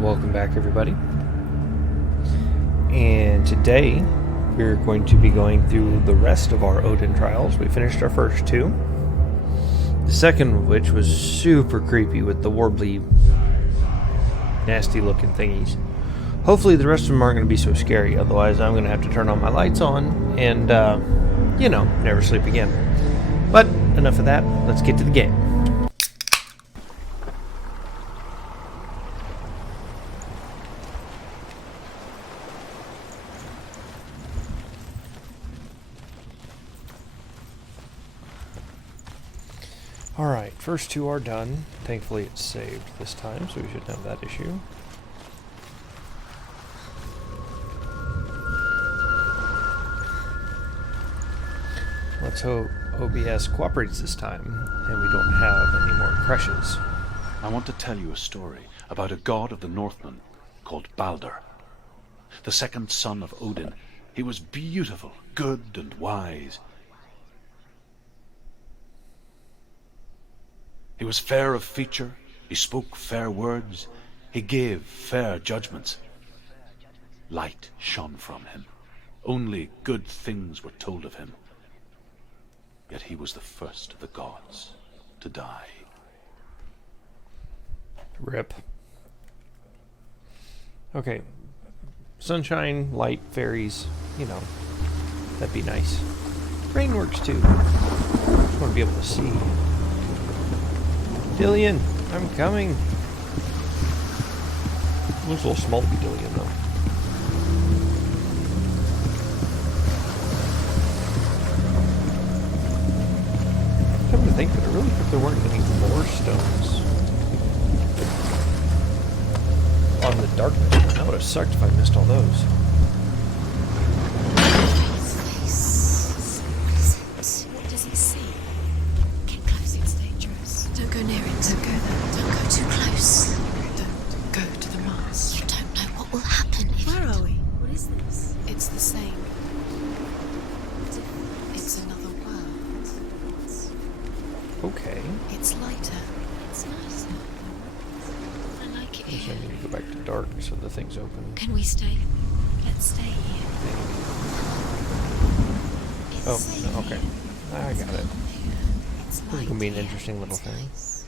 Welcome back, everybody. And today we're going to be going through the rest of our Odin trials. We finished our first two. The second of which was super creepy with the warbly, nasty looking thingies. Hopefully the rest of them aren't going to be so scary, otherwise I'm going to have to turn all my lights on and, never sleep again. But enough of that, let's get to the game. Alright, first two are done. Thankfully it's saved this time, so we shouldn't have that issue. Let's hope OBS cooperates this time, and we don't have any more crashes. I want to tell you a story about a god of the Northmen called Balder. The second son of Odin. He was beautiful, good, and wise. He was fair of feature, he spoke fair words, he gave fair judgments. Light shone from him. Only good things were told of him. Yet he was the first of the gods to die. Rip. Okay. Sunshine, light, fairies, that'd be nice. Rain works too. Just want to be able to see. Dillion, I'm coming. Looks a little small to be Dillion, though. Come to think that I really think there weren't any more stones on the darkness. That would have sucked if I missed all those. What does it see? Get close, it's dangerous. Don't go near it. Don't go there. Don't go too close. Don't go to the mast. You don't know what will happen if Where are we? What is this? It's the same. It's another world. Okay. It's lighter. It's nicer. I like it I guess I here. need to go back to dark so the thing's open. Can we stay? Let's stay here. It's Oh, safe no, okay. here. I got it. It's This is light going to be an here. interesting little It's thing. nice.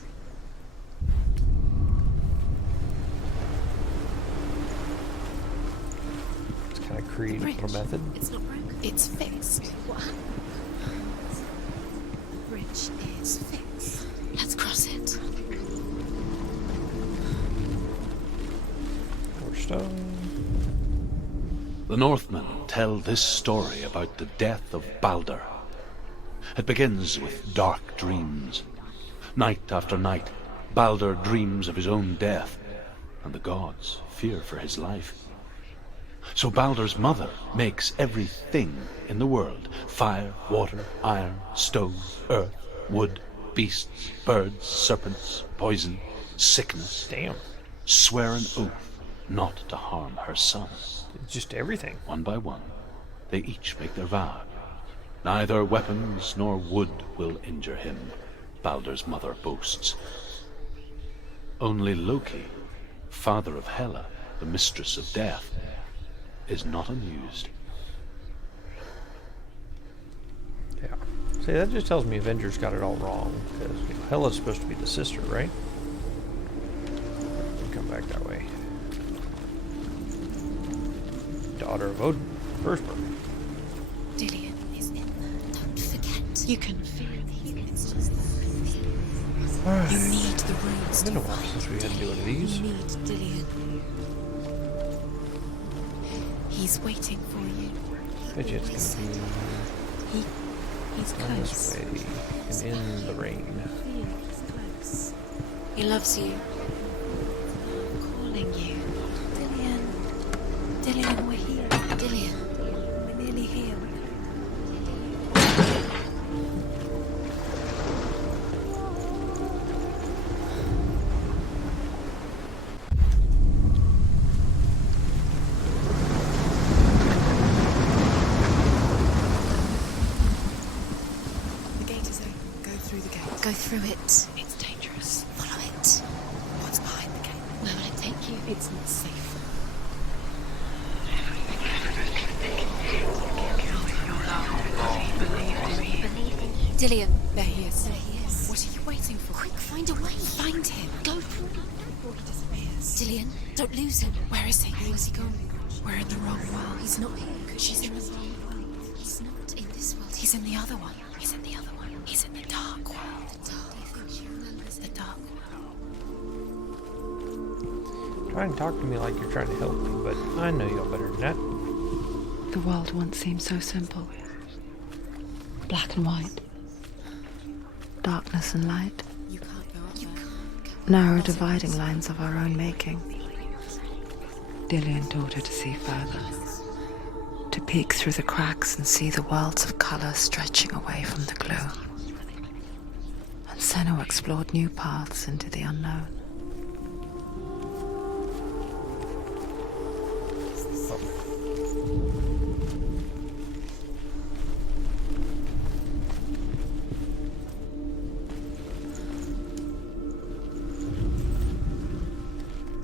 It's kind of creative Bridge. little method. It's not broken. It's fixed. What happened? The bridge is fixed. Let's cross it. More stone. The Northmen tell this story about the death of Balder. It begins with dark dreams. Night after night, Balder dreams of his own death, and the gods fear for his life. So Balder's mother makes everything in the world: fire, water, iron, stone, earth, wood, beasts, birds, serpents, poison, sickness. Damn. Swear an oath not to harm her son. It's just everything. One by one, they each make their vow. Neither weapons nor wood will injure him, Balder's mother boasts. Only Loki, father of Hela, the mistress of death, is not amused. Yeah. See, that just tells me Avengers got it all wrong. Because Hela's supposed to be the sister, right? Come back that way. Daughter of Odin. Firstborn. Dillion is in there. Don't forget. You can feel it. It's just Alright. You need the runes It's to been a while fight since we had to do one of these. You need Dillion. He's waiting for you. Bet you it's gonna be He's down this close. way and in the rain. He's close. He loves you. I'm calling you. Dillion. Dillion, we're here. Dillion. We're nearly here. The gate is open. Go through the gate. Go through it. It's dangerous. Follow it. What's behind the gate? Where will it take you? It's not Dillion. There he is. There he is. What are you waiting for? Quick, find a way. Find him. Go. Before he disappears. Dillion, don't lose him. Where is he? Where's he gone? We're in the wrong world. He's not here. She's in the wrong world. He's not in this world. He's in the other one. He's in the other one. He's in the dark world. The dark. She remembers The dark world. Try and talk to me like you're trying to help me, but I know you're better than that. The world once seemed so simple. Black and white. Darkness and light. You can't go up there. Narrow dividing lines of our own making. Dillion taught her to see further. To peek through the cracks and see the worlds of colour stretching away from the glue. And Senua explored new paths into the unknown.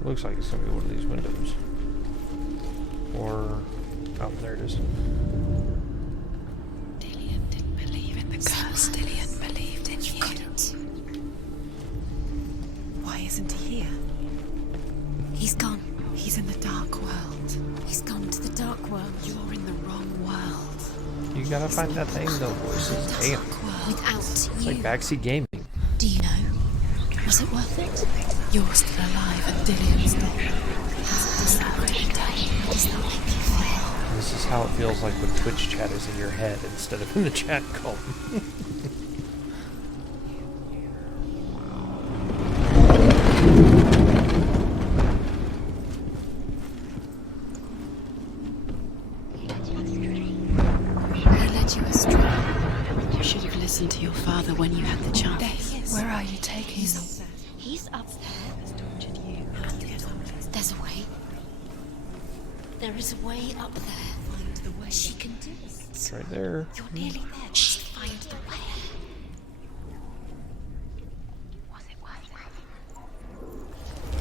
Looks like it's gonna be one of these windows. Or, oh, there it is. Dillion didn't believe in the curse. Dillion believed in you. Got it. Why isn't he here? He's gone. He's in the dark world. He's gone to the dark world. You're in the wrong world. You gotta find that thing though, voices. Damn. Without It's you. like backseat gaming. Do you know? Was it worth it? You're still alive and Dillion's dead. Does that really Does that make you feel? This is how it feels like when Twitch chat is in your head instead of in the chat column. He led you astray. You should have listened to your father when you had the chance. There he is. Where are you taking me? He's up there. Has tortured you. There's a way. There is a way up there. Find the way. She can do it. It's right there. You're nearly there. Just find the way.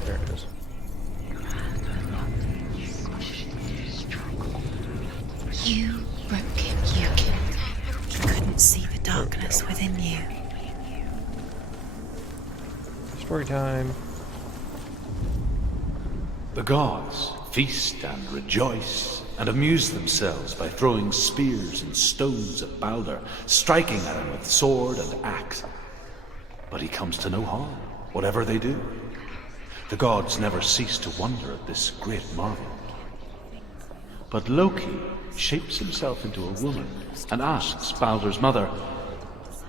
There it is. You broke him. You killed him. You couldn't see the darkness within you. Story time. The gods feast and rejoice and amuse themselves by throwing spears and stones at Balder, striking at him with sword and axe. But he comes to no harm, whatever they do. The gods never cease to wonder at this great marvel. But Loki shapes himself into a woman and asks Balder's mother,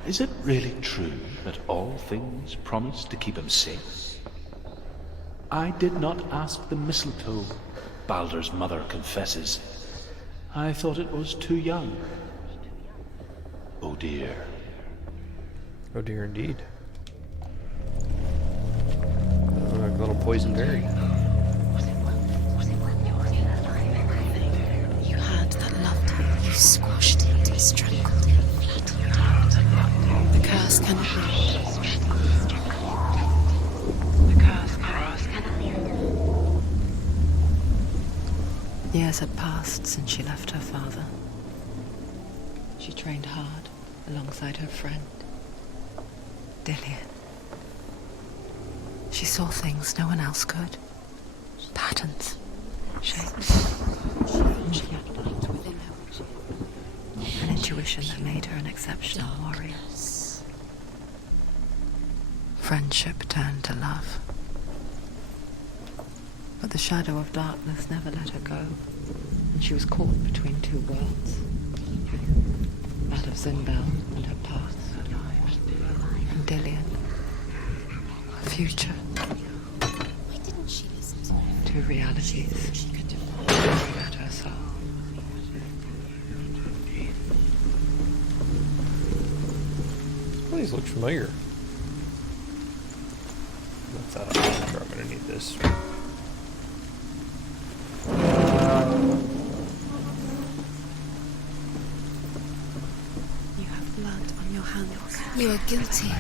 "Is it really true that all things promise to keep him safe?" "I did not ask the mistletoe," Balder's mother confesses. "I thought it was too young." Oh dear. Oh dear, indeed. Like a little poison berry. You had that loved you. You squashed it and strangled him. The curse cannot be. Years had passed since she left her father. She trained hard alongside her friend, Dillion. She saw things no one else could. Patterns, shapes. She had light within her. An intuition that made her an exceptional warrior. Friendship turned to love. But the shadow of darkness never let her go, and she was caught between two worlds. That of Zinbel and her past, and Dillion, her future. Why didn't she listen to him? Two realities she could define at her soul. This place looks familiar. What's that? I'm sure I'm gonna need this. You have blood on your hands. You are guilty.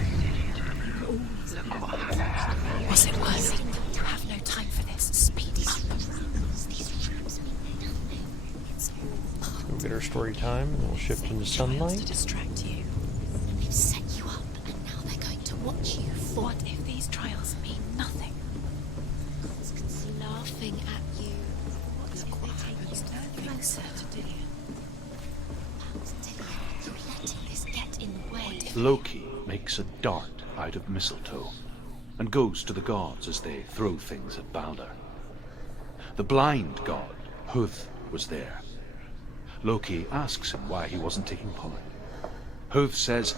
Was it worth it? You have no time for this. Speed up. We'll get our story time, and we'll shift into To sunlight. distract you. They've laughing at you. Look what happens to her closer to Dillion. Dillion, you're letting this get in the way. Loki makes a dart out of mistletoe and goes to the gods as they throw things at Balder. The blind god, Huth, was there. Loki asks him why he wasn't taking part. Huth says,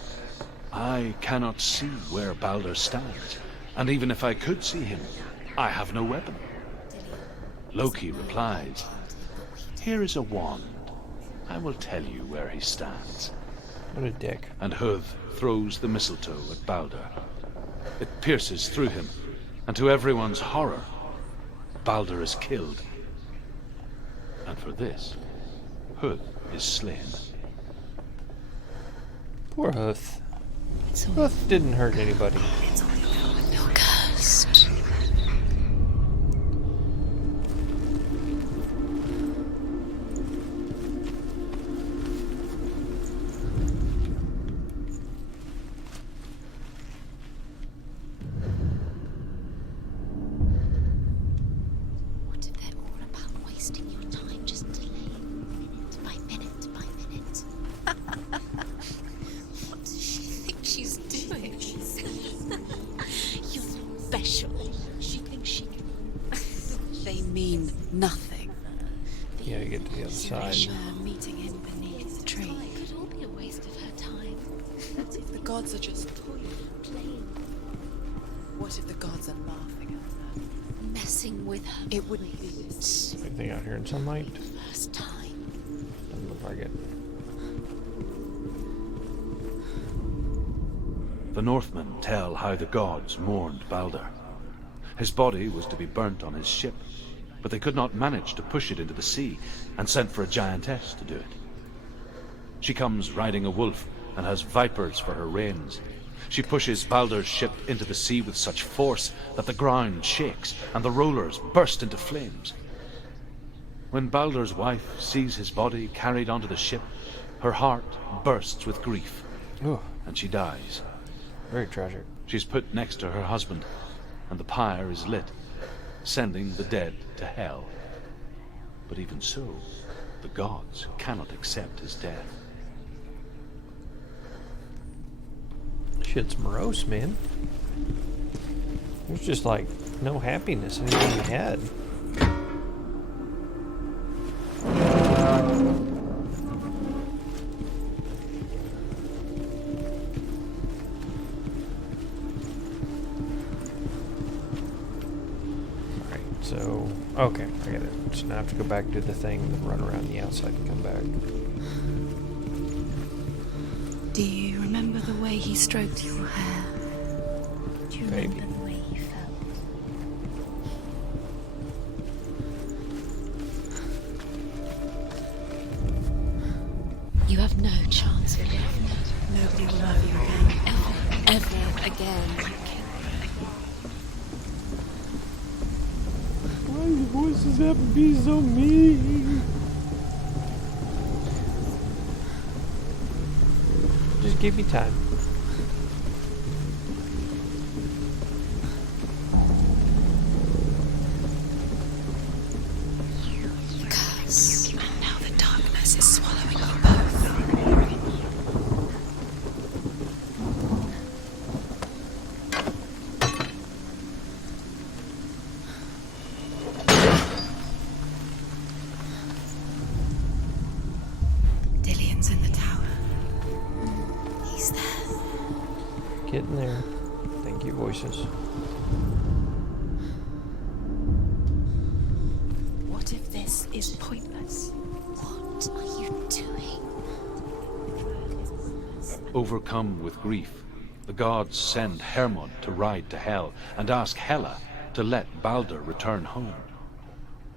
I cannot see where Balder stands, and even if I could see him, I have no weapon. Loki replies, here is a wand. I will tell you where he stands. What a dick. And Huth throws the mistletoe at Balder. It pierces through him, and to everyone's horror, Balder is killed. And for this, Huth is slain. Poor Huth. Huth didn't hurt anybody. You're cursed. What if they're all about wasting your time just delaying minute by minute by minute? What does she think she's doing? You're special. She thinks she can. They mean nothing. You gotta get to the other side. Her meeting him beneath the tree. It could all be a waste of her time. What if the gods are just Playing, What if the gods are laughing at her? messing with her. It wouldn't be this. Anything out here in sunlight? First time. Doesn't look like it. The Northmen tell how the gods mourned Balder. His body was to be burnt on his ship, but they could not manage to push it into the sea, and sent for a giantess to do it. She comes riding a wolf and has vipers for her reins. She pushes Balder's ship into the sea with such force that the ground shakes and the rollers burst into flames. When Balder's wife sees his body carried onto the ship, her heart bursts with grief, Oh, and she dies. very tragic. She's put next to her husband, and the pyre is lit, sending the dead to hell. But even so, the gods cannot accept his death. Shit's morose, man. There's just like no happiness in the head. Alright, so okay, I get it. So now I have to go back to the thing and then run around the outside and come back. Do you remember the way he stroked your hair? Do you Baby. remember the way you felt? You have no chance of love. Nobody will love you again. Ever again. Why do voices have to be so mean? Just give me time. Curse. And now the darkness is swallowing you both. Dillion's in the tower. He's there. Getting there. Thank you, voices. What if this is pointless? What are you doing? Overcome with grief, the gods send Hermod to ride to Hell and ask Hela to let Balder return home.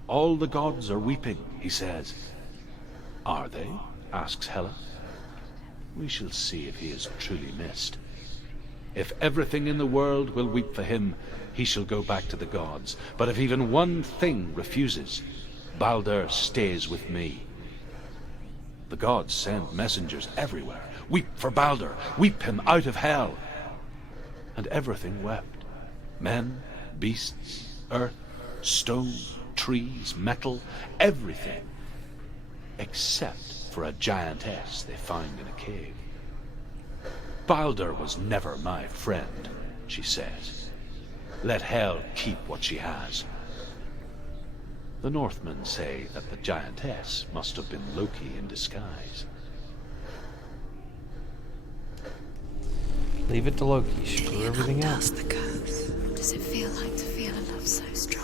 All the gods are weeping, he says. Are they? Asks Hela. We shall see if he is truly missed. If everything in the world will weep for him, he shall go back to the gods. But if even one thing refuses, Balder stays with me. The gods send messengers everywhere. Weep for Balder, weep him out of hell. And everything wept. Men, beasts, earth, stone, trees, metal, everything. Except for a giantess they found in a cave. Balder was never my friend, she says. Let Hel keep what she has. The Northmen say that the giantess must have been Loki in disguise. Leave it to Loki. Screw everything else. The curse. What does it feel like to feel a love so strong?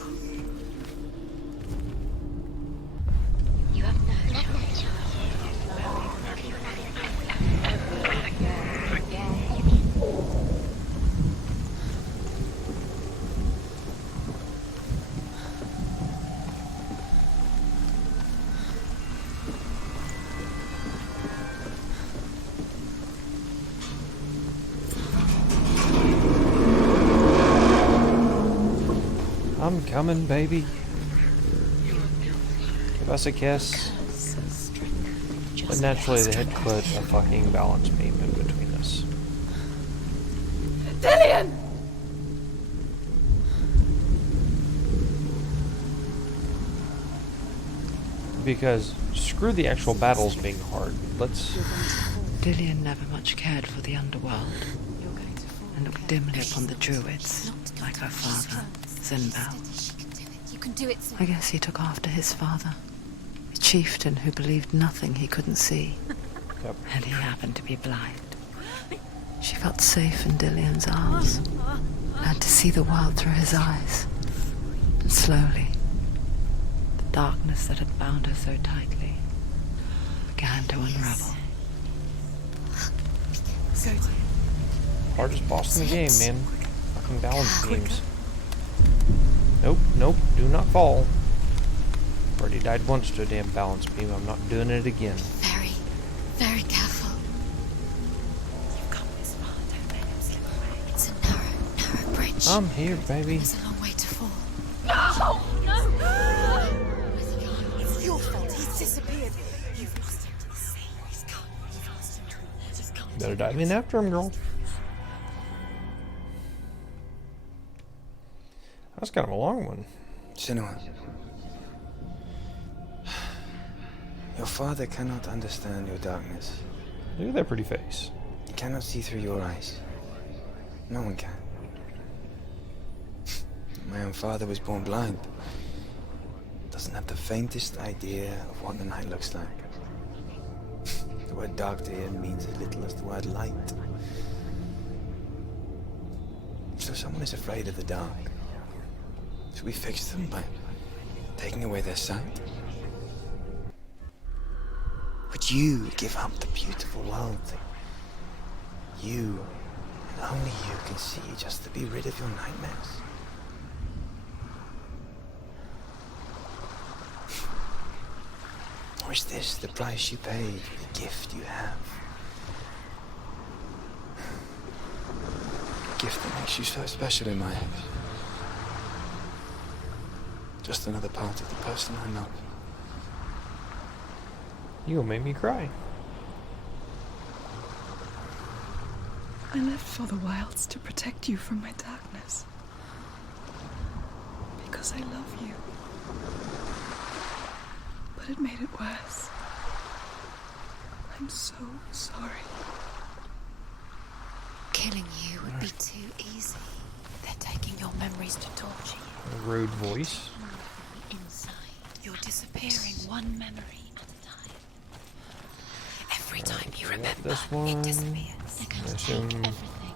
You have no choice. I'm coming, baby. Give us a kiss. But naturally, they had to put a fucking balance beam in between us. Dillion! Because screw the actual battles being hard. Let's. Dillion never much cared for the underworld, and looked dimly upon the druids, like her father, Sinbal. You can do it. I guess he took after his father, a chieftain who believed nothing he couldn't see, Yep. and he happened to be blind. She felt safe in Dillion's arms, had to see the world through his eyes, and slowly, the darkness that had bound her so tightly began to unravel. Go to Hardest boss in the game, man. Fucking balance beams. Nope, nope, do not fall. Already died once to a damn balance beam. I'm not doing it again. very, very careful. You've come this far, don't let him slip away. It's a narrow bridge. I'm here, baby. There's a long way to fall. No! No! It's your fault. He's disappeared. You've lost him to the sea. He's gone. You've lost him to the He's gone. Better dive in after him, girl. That's kind of a long one. Senua, your father cannot understand your darkness. Look at that pretty face. He cannot see through your eyes. No one can. My own father was born blind. Doesn't have the faintest idea of what the night looks like. The word dark to him means as little as the word light. So someone is afraid of the dark. So we fix them by taking away their sight. Would you give up the beautiful world that you, and only you, can see just to be rid of your nightmares? Or is this the price you paid for the gift you have? A gift that makes you so special in my eyes. Just another part of the person I love. You'll make me cry. I left for the wilds to protect you from my darkness. Because I love you. But it made it worse. I'm so sorry. Killing you would be too easy. They're taking your memories to torture you. A rude voice. Inside, you're disappearing one memory at a time. Every time you remember, This one. it disappears. They're going to take Assume everything.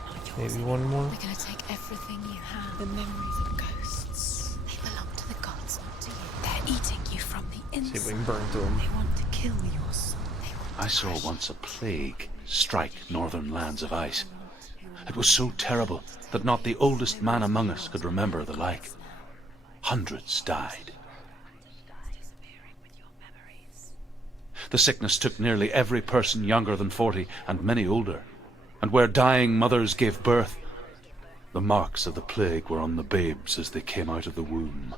They're not yours. maybe one more. They're going to take everything you have. The memories of ghosts. They belong to the gods, not to you. They're eating you from the See if we inside. can burn through them. They want to kill your soul. I saw once a plague strike northern lands of ice. It was so terrible that not the oldest man among us could remember the like. Hundreds died. The sickness took nearly every person younger than 40 and many older. And where dying mothers gave birth, the marks of the plague were on the babes as they came out of the womb.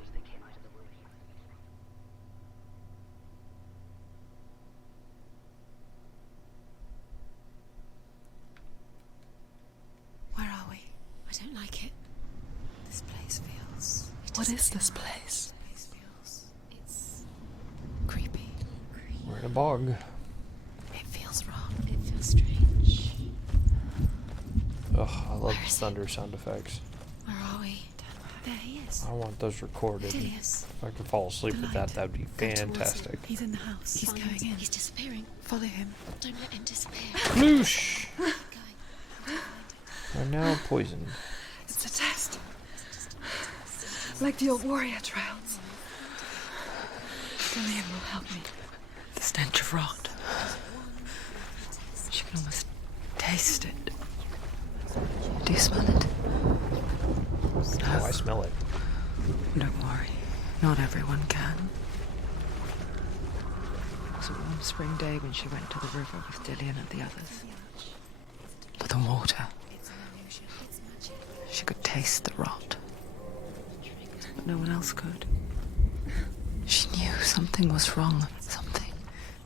Where are we? I don't like it. This place feels... What is this place? a bog. It feels wrong. It feels strange. Ugh, I love Where the is thunder sound effects. Where are we? There he is. I want those recorded. Dilius. If I could fall asleep The with that, light. that'd be Go towards him. fantastic. He's in the house. He's going in. He's disappearing. Follow him. Don't let him disappear. Sploosh! Keep going. I'm now poisoned. It's a test. Like the old warrior trials. Dillian will help me. The stench of rot. She can almost taste it. Do you smell it? Oh, I smell it. Don't worry. Not everyone can. It was a warm spring day when she went to the river with Dillian and the others. For the water. She could taste the rot. But no one else could. She knew something was wrong. Something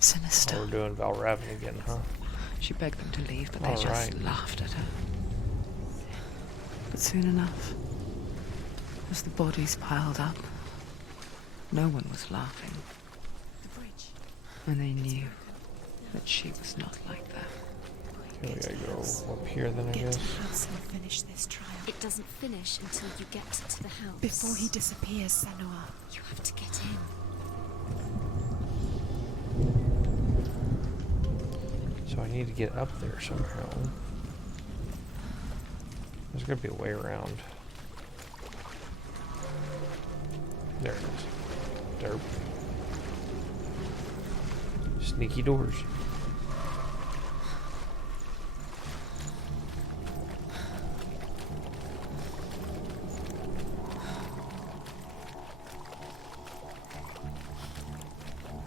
sinister. Oh, we're doing Valravn again, huh? She begged them to leave, but they All just right. laughed at her. But soon enough, as the bodies piled up, no one was laughing. And they knew that she was not like that. Okay, we gotta go up here then, I Get guess. to the house and finish this trial. It doesn't finish until you get to the house. Before he disappears, Senua. You have to get in. So I need to get up there somehow. There's gotta be a way around. There it is. Derp. Sneaky doors.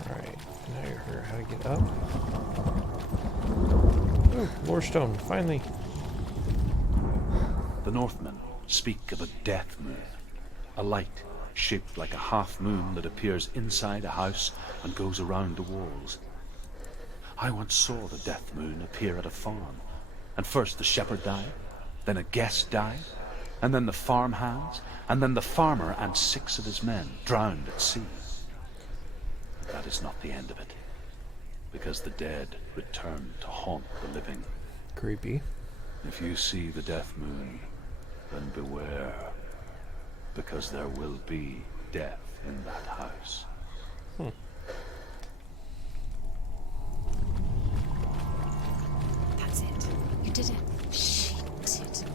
Alright, now you're here. How to get up? Oh, lore stone, finally. The Northmen speak of a death moon, a light shaped like a half moon that appears inside a house and goes around the walls. I once saw the death moon appear at a farm, and first the shepherd died, then a guest died, and then the farmhands, and then the farmer and 6 of his men drowned at sea. But that is not the end of it, because the dead return to haunt the living. Creepy. If you see the death moon, then beware, because there will be death in that house. That's it. You did it. She did too.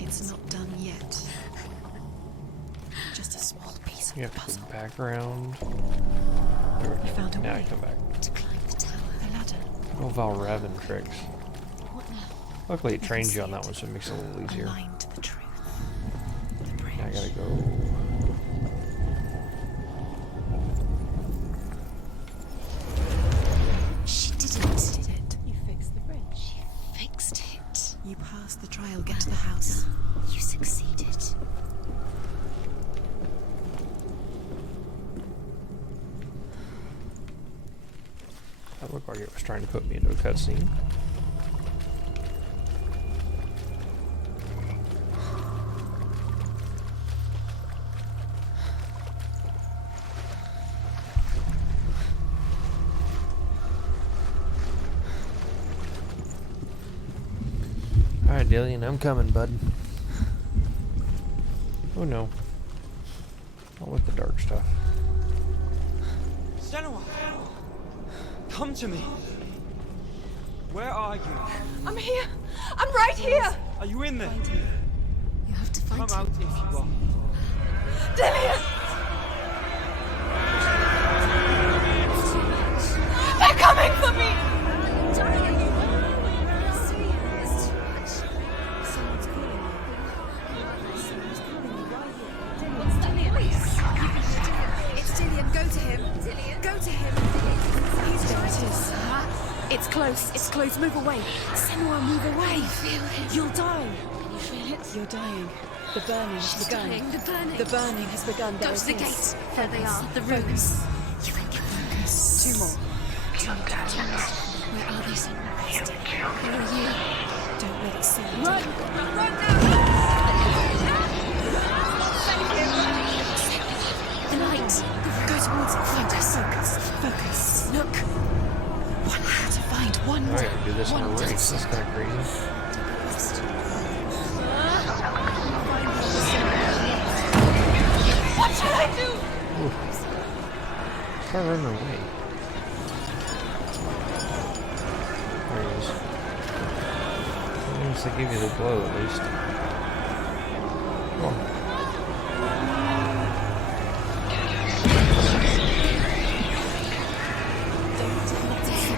It's not done yet. Just a small piece of You the have to puzzle. go back around. There we You go. found a Now I way. come back. To climb the tower. The ladder. Oh, Valravn tricks. What now? Luckily it You trains can you on see that one, so it makes it a little easier. Aligned to the truth. The bridge. Now I gotta go. She did it. Did it. You fixed the bridge. She fixed it. You passed the trial. Get to the house. You succeeded. That looked like it was trying to put me into a cutscene. Alright, Dillian, I'm coming, bud. Oh no. Not with the dark stuff. Senua! Come to me! Where are you? I'm here! I'm right here! Are you in there? You have to find Come him. out if you are. Dillian! They're coming for me! It's Dillian. Go to him. Go to him. He's there. It is. It's close. It's close. Move away. Senua, move away. You'll die. Can you feel it? You're dying. The burning has She's begun. dying. The burning. The burning has begun. Go There to the it is. gate. There they are. The ruins. You can get Focus. 2 more. Where are they, Senua? Where are you? Don't let it see you. Run! Run now! The light. Go towards it. Focus. Focus. Focus. Look. This is kind of crazy. What should I do? Try running away. There he is. At least they give you the glow at least. Come on.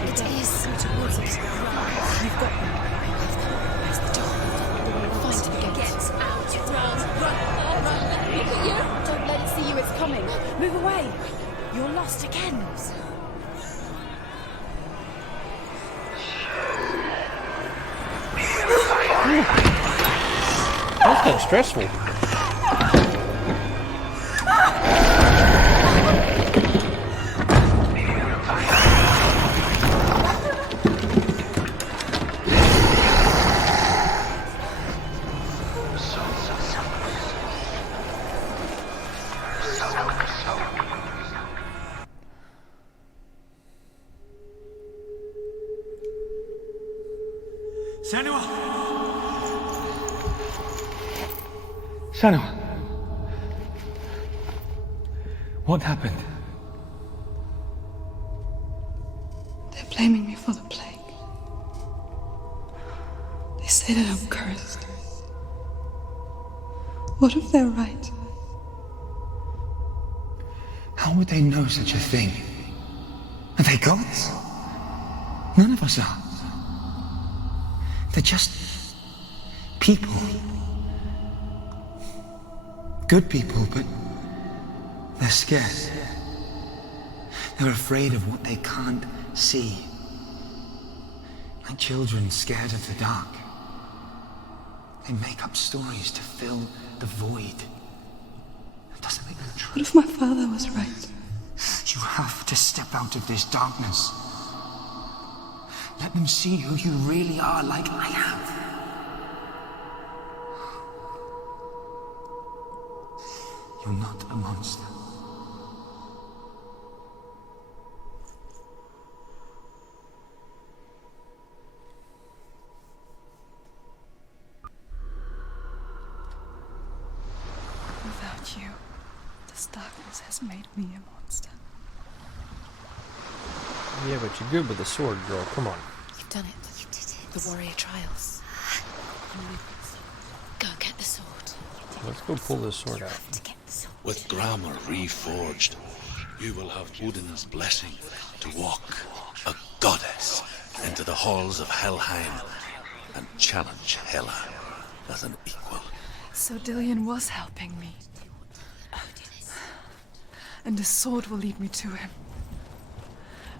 It is. Go towards it. You've got me. Where's the door? Find the gate. Get out. Run. Look at you. Don't let it see you, it's coming. Move away. You're lost again. That's kind of stressful. Senua! Senua! What happened? They're blaming me for the plague. They say that I'm cursed. What if they're right? How would they know such a thing? Are they gods? None of us are. They're just people. Good people, but they're scared. They're afraid of what they can't see. Like children scared of the dark. They make up stories to fill the void. It doesn't make them true. What if my father was right? You have to step out of this darkness. Let them see who you really are, like I have. You're not a monster. Without you, this darkness has made me a monster. Yeah, but you're good with the sword, girl. Come on. You've done it. You did it. The warrior trials. Go get the sword. Let's go pull this sword out. To get the sword. With grammar reforged, you will have Odin's blessing to walk, a goddess, into the halls of Helheim and challenge Hela as an equal. So Dillion was helping me. And the sword will lead me to him.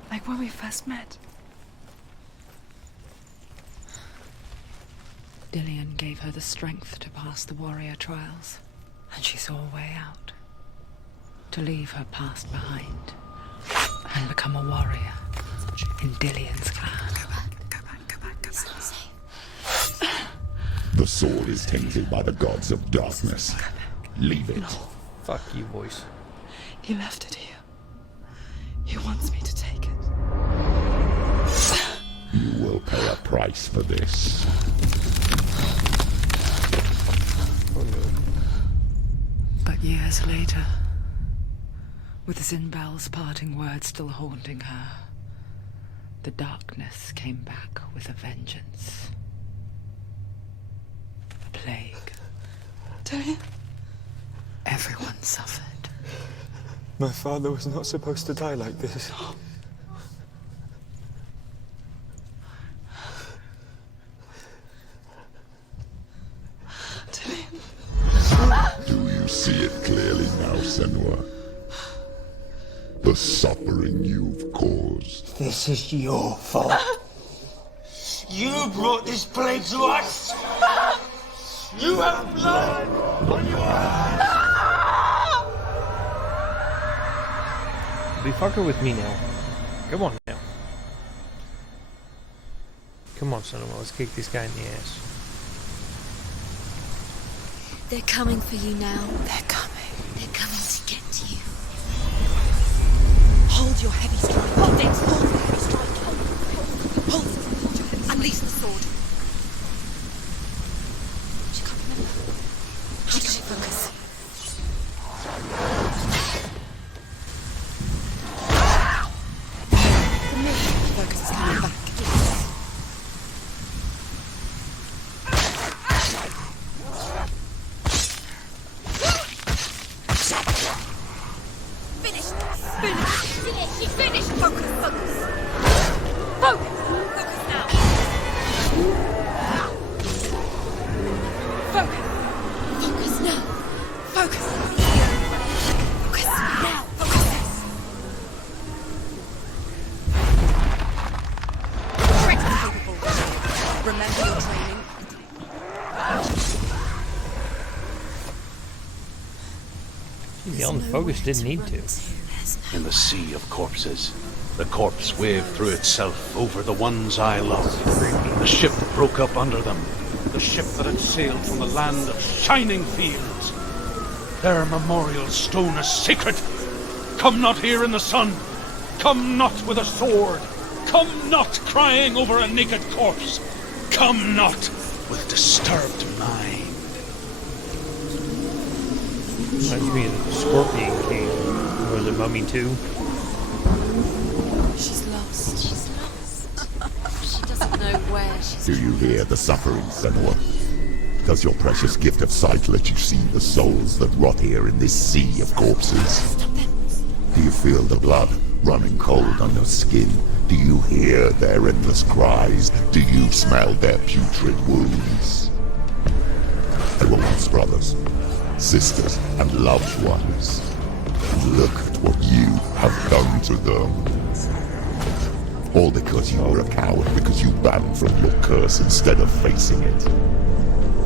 Like when we first met. Dillion gave her the strength to pass the warrior trials, and she saw a way out. To leave her past behind and become a warrior in Dillion's clan. Go back. It's not safe. The sword is tainted by the gods of darkness. Leave it. Fuck you, voice. He left it here. He wants me to take it. You will pay a price for this. Oh no. But years later, with Zinbal's parting words still haunting her, the darkness came back with a vengeance. A plague. Dillion? Everyone suffered. My father was not supposed to die like this. Do you see it clearly now, Senua? The suffering you've caused. This is your fault. You brought this plague to us. You have blood on your hands. Be fucking with me now. Come on now. Come on, Senua. Let's kick this guy in the ass. They're coming for you now. They're coming. They're coming to get to you. Hold your heavy strike. Hold it. Hold your heavy strike. Hold it. And Release the sword. She can't remember. How did she focus? The minute focus is coming back. Finish this! Finish! Finish! Focus! Focus! Focus! Focus now! Focus! Focus now! Focus! Focus now! Focus! Trigger capable. Remember your training. The unfocused didn't need to. In the sea of corpses, the corpse waved through itself over the ones I loved. The ship broke up under them. The ship that had sailed from the land of shining fields. Their memorial stone is sacred. Come not here in the sun. Come not with a sword. Come not crying over a naked corpse. Come not with disturbed mind. Reminds me of the Scorpion King. Or was it Mummy 2? She's lost. She's lost. She doesn't know where she's Do you hear the suffering, Senua? Does your precious gift of sight let you see the souls that rot here in this sea of corpses? Do you feel the blood running cold on your skin? Do you hear their endless cries? Do you smell their putrid wounds? They were once brothers, sisters, and loved ones. And look at what you have done to them. All because you were a coward, because you ran from your curse instead of facing it.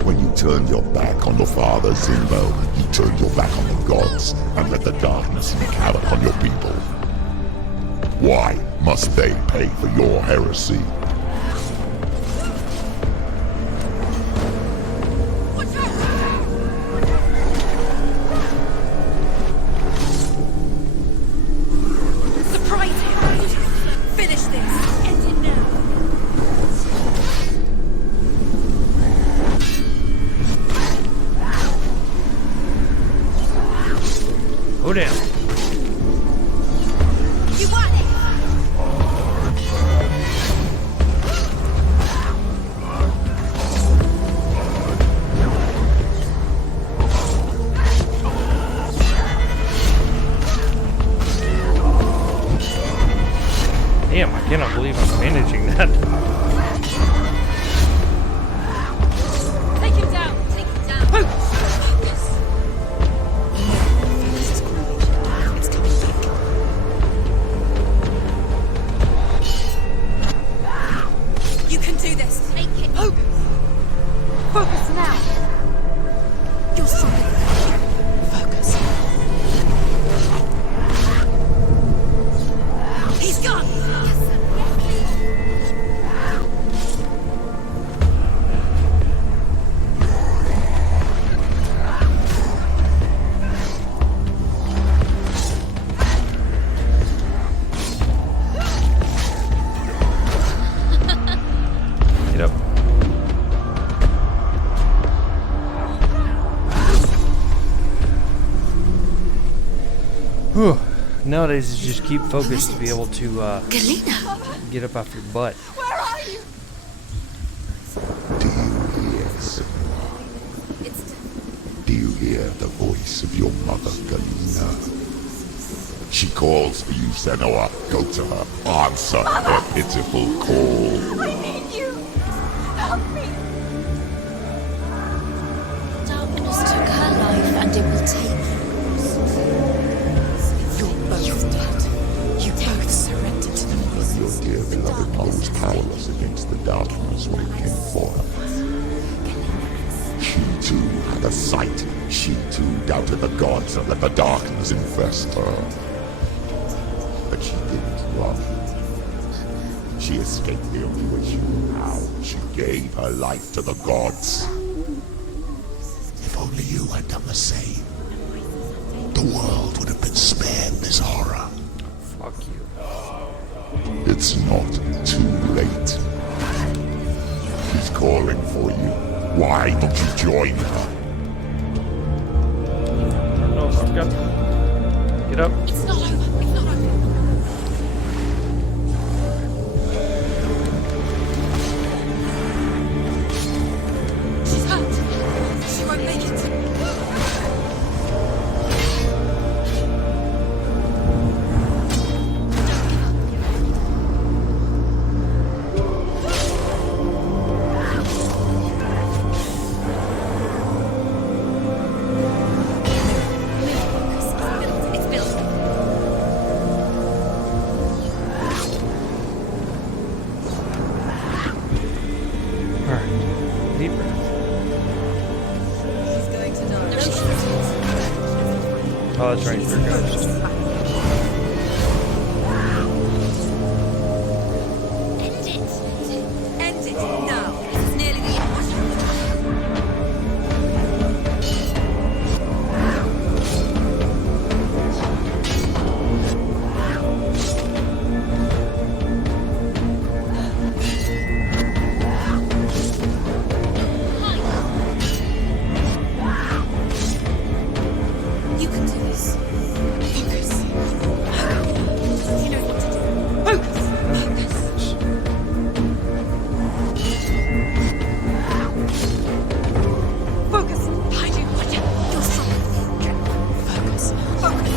When you turned your back on your father, Zinbo, you turned your back on the gods and let the darkness wreak havoc on your people. Why must they pay for your heresy? Surprise him! Finish this! End it now! Go down. You want it! Damn, I cannot believe I'm managing that. Take him down! Take him down! Focus! Focus is growing. It's coming back. You can do this! Take it! Focus! Focus now! You're stronger than that. Focus. He's gone! Yes, sir. Yes, please. Get up. Whew. Nowadays, it's just keep focused to be able to Galena! get up off your butt. Where are you? Do you hear, Do you hear the voice of your mother, Galena? She calls for you, Senua. Go to her. Answer her pitiful call. I need you! Help me! Darkness took her life, and it will take yours. You're both dead. You both surrendered to the Your voices. dear beloved mother was powerless against the darkness when it came for her. She too had a sight. She too doubted the gods and let the darkness infest her. But she didn't run. She escaped the only way she knew how. She gave her life to the gods. If only you had done the same, the world would have been spared this horror. Fuck you. It's not too late. calling for you. Why don't you join her? I don't know if I've got. Get up. It's not over. It's not over. She's hurt. She won't make it. It's built. Alright. Deep breath. She's going to die. Oh, that's right. You're ghost. End it. End it now. This is nearly the end. You can do this. Focus. You know what to do. Focus. Focus. Behind you. Watch out. You're strong. Focus. Focus.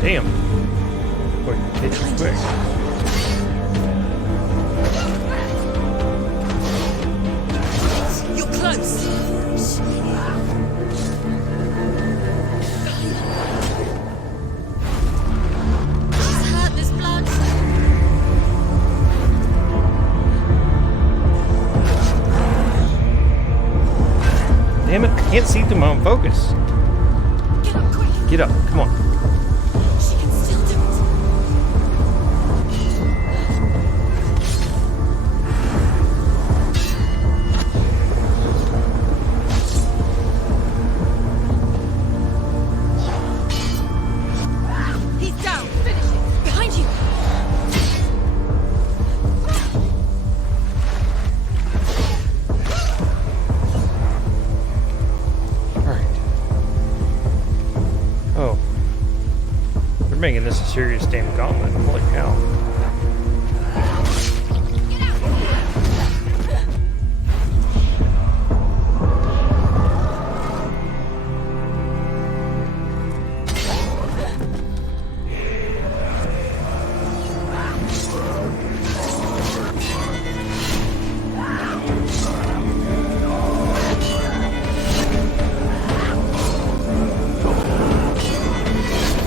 Damn. Boy, hit you quick. You're close. She's hurt. There's blood. Damn it, I can't see through my own focus. Get up quick. Get up, come on. She can still do it. He's down. Finish it. Behind you. Alright. Oh. They're making this a serious damn gauntlet. Holy cow.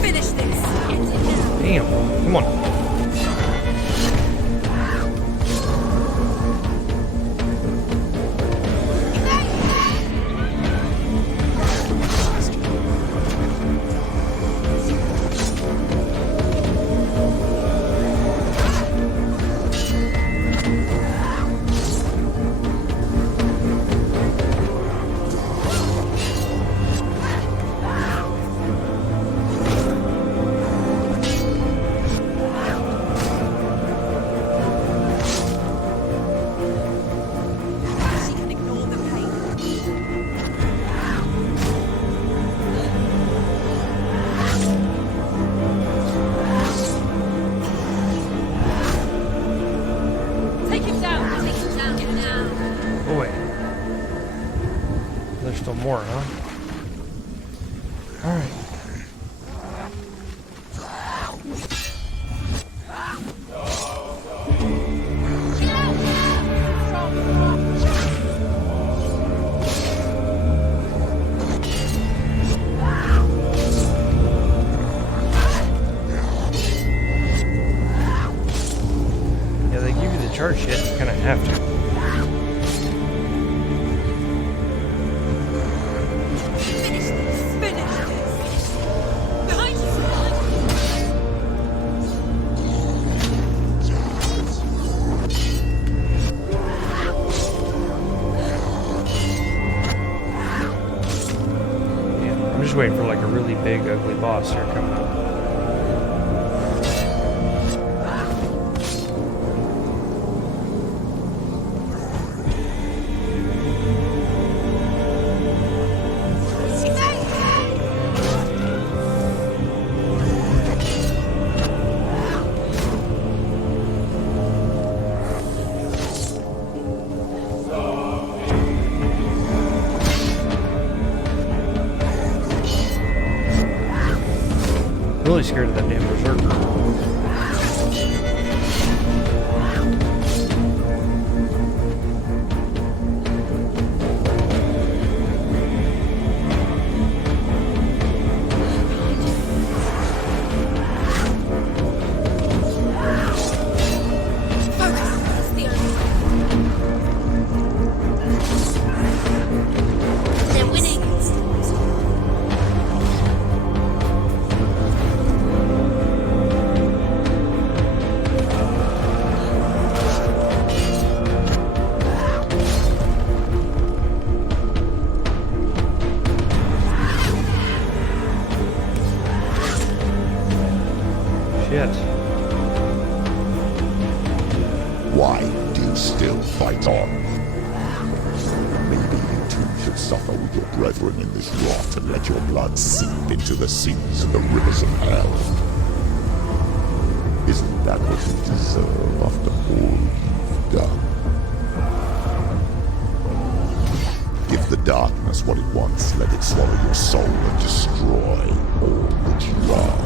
Finish this. Damn. Come on. She can ignore the pain. Take him down. Take him down. Get him down. Oh, wait. There's still more, huh? Alright. Yeah, they give you the charge hit, you kind of have to. Finish this. Finish this. Behind you. Behind you. Yeah, I'm waiting for like a really big, ugly boss here coming up. Really scared of that damn berserker. They're winning. Shit. Why do you still fight on? Maybe you too should suffer with your brethren in this rot and let your blood seep into the seas and the rivers of hell. Isn't that what you deserve after all you've done? Give the darkness what it wants, let it swallow your soul and destroy all that you are.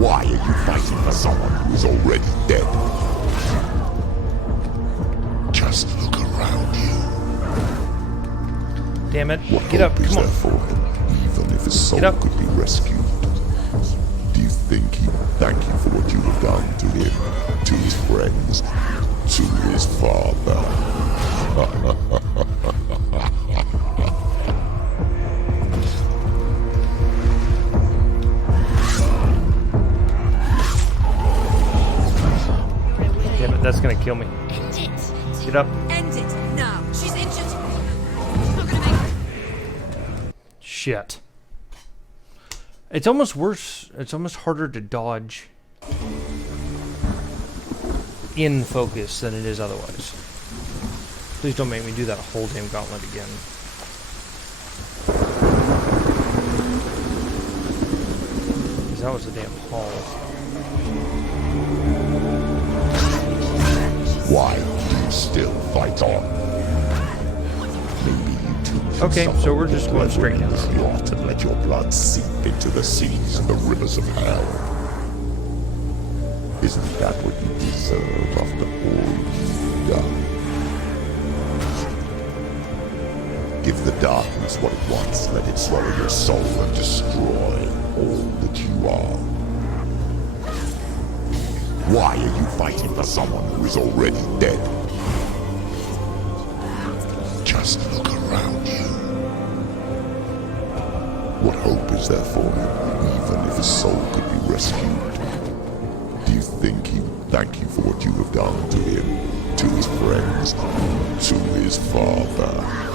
Why are you fighting for someone who is already dead? Just look around you. Damn it. What Get up, hope is come on. there for him, even if his soul could be rescued? Do you think he'd thank you for what you have done to him, to his friends, to his father? Damn it, that's gonna kill me. End it. Get up. End it now. She's injured. She's not gonna make it. Shit. It's almost worse. It's almost harder to dodge in focus than it is otherwise. Please don't make me do that whole damn gauntlet again. Because that was a damn haul. Why do you still fight on? Maybe you too should Okay, suffer so we're with just your going straight brethren down. in this rot and let your blood seep into the seas and the rivers of hell. Isn't that what you deserve after all you've done? Give the darkness what it wants, let it swallow your soul and destroy all that you are. Why are you fighting for someone who is already dead? Just look around you. What hope is there for him, even if his soul could be rescued? Do you think he would thank you for what you have done to him, to his friends, to his father?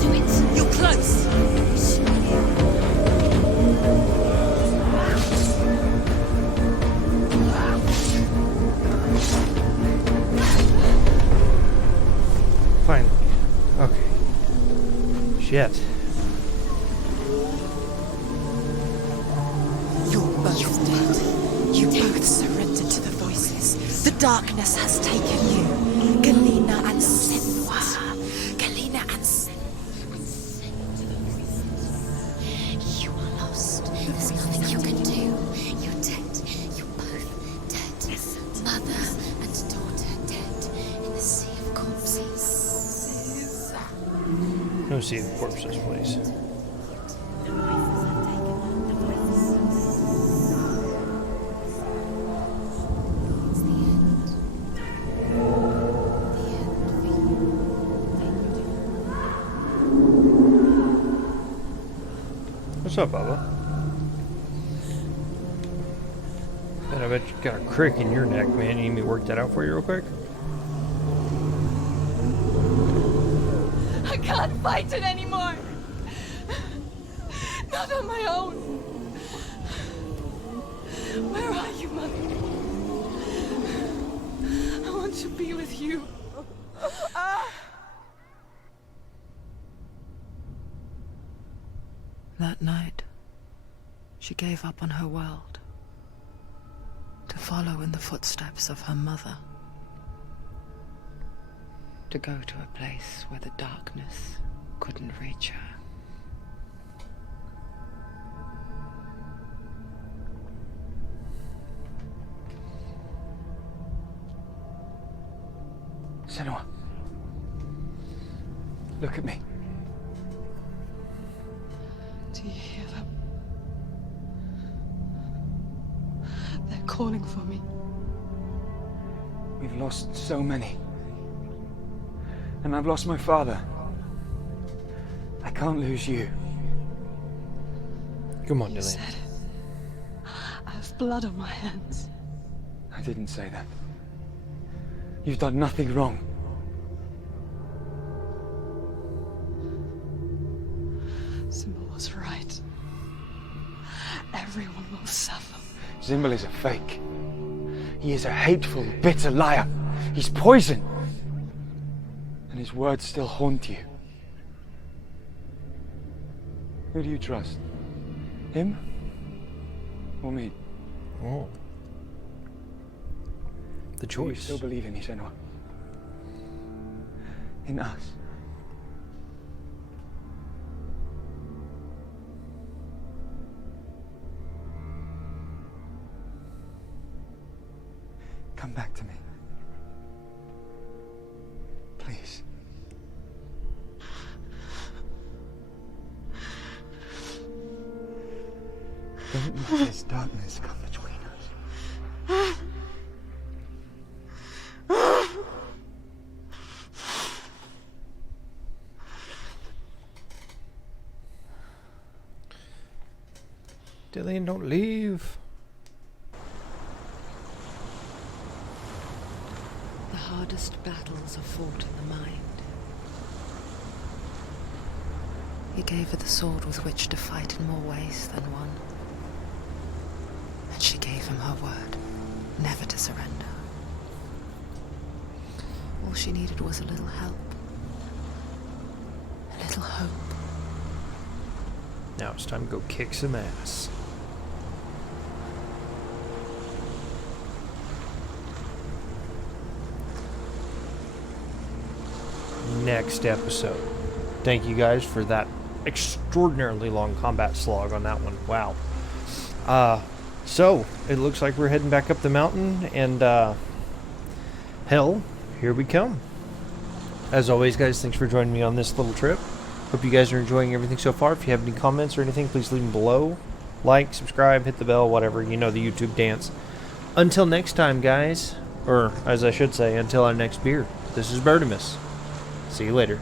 Do it. You're close. Finally. Okay. Shit. You're both dead. You both surrendered to the voices. The darkness has taken you. Galena and Senua. Galena and Senua. You are lost. There's nothing you can do. You're dead. You're both dead. Mother and daughter dead in the sea of corpses. No sea of corpses, please. What's up, Bubba? And I bet you got a crick in your neck, man. You need me to work that out for you real quick? I can't fight it anymore. Not on my own. Where are you, Mother? I want to be with you. That night, she gave up on her world to follow in the footsteps of her mother, to go to a place where the darkness couldn't reach her. Senua, look at me. Do you hear them? They're calling for me. We've lost so many. And I've lost my father. I can't lose you. Come on, You Dylan. said it. I have blood on my hands. I didn't say that. You've done nothing wrong. Symbol was right. Everyone will suffer. Zimbel is a fake. He is a hateful, bitter liar. He's poison. And his words still haunt you. Who do you trust? Him? Or me? Oh. The Do you choice. still believe in me, Senua? In us? Come back to me. Please. Don't let this darkness come between us. Dillian, don't leave. The hardest battles are fought in the mind. He gave her the sword with which to fight in more ways than one. And she gave him her word, never to surrender. All she needed was a little help. A little hope. Now it's time to go kick some ass. Next episode. Thank you guys for that extraordinarily long combat slog on that one. Wow. So it looks like we're heading back up the mountain, and hell, here we come. As always, guys, thanks for joining me on this little trip. Hope you guys are enjoying everything so far. If you have any comments or anything, please leave them below. Like, subscribe, hit the bell, whatever. You know the YouTube dance. Until next time, guys. Or, as I should say, until our next beer. This is Birdimus. See you later.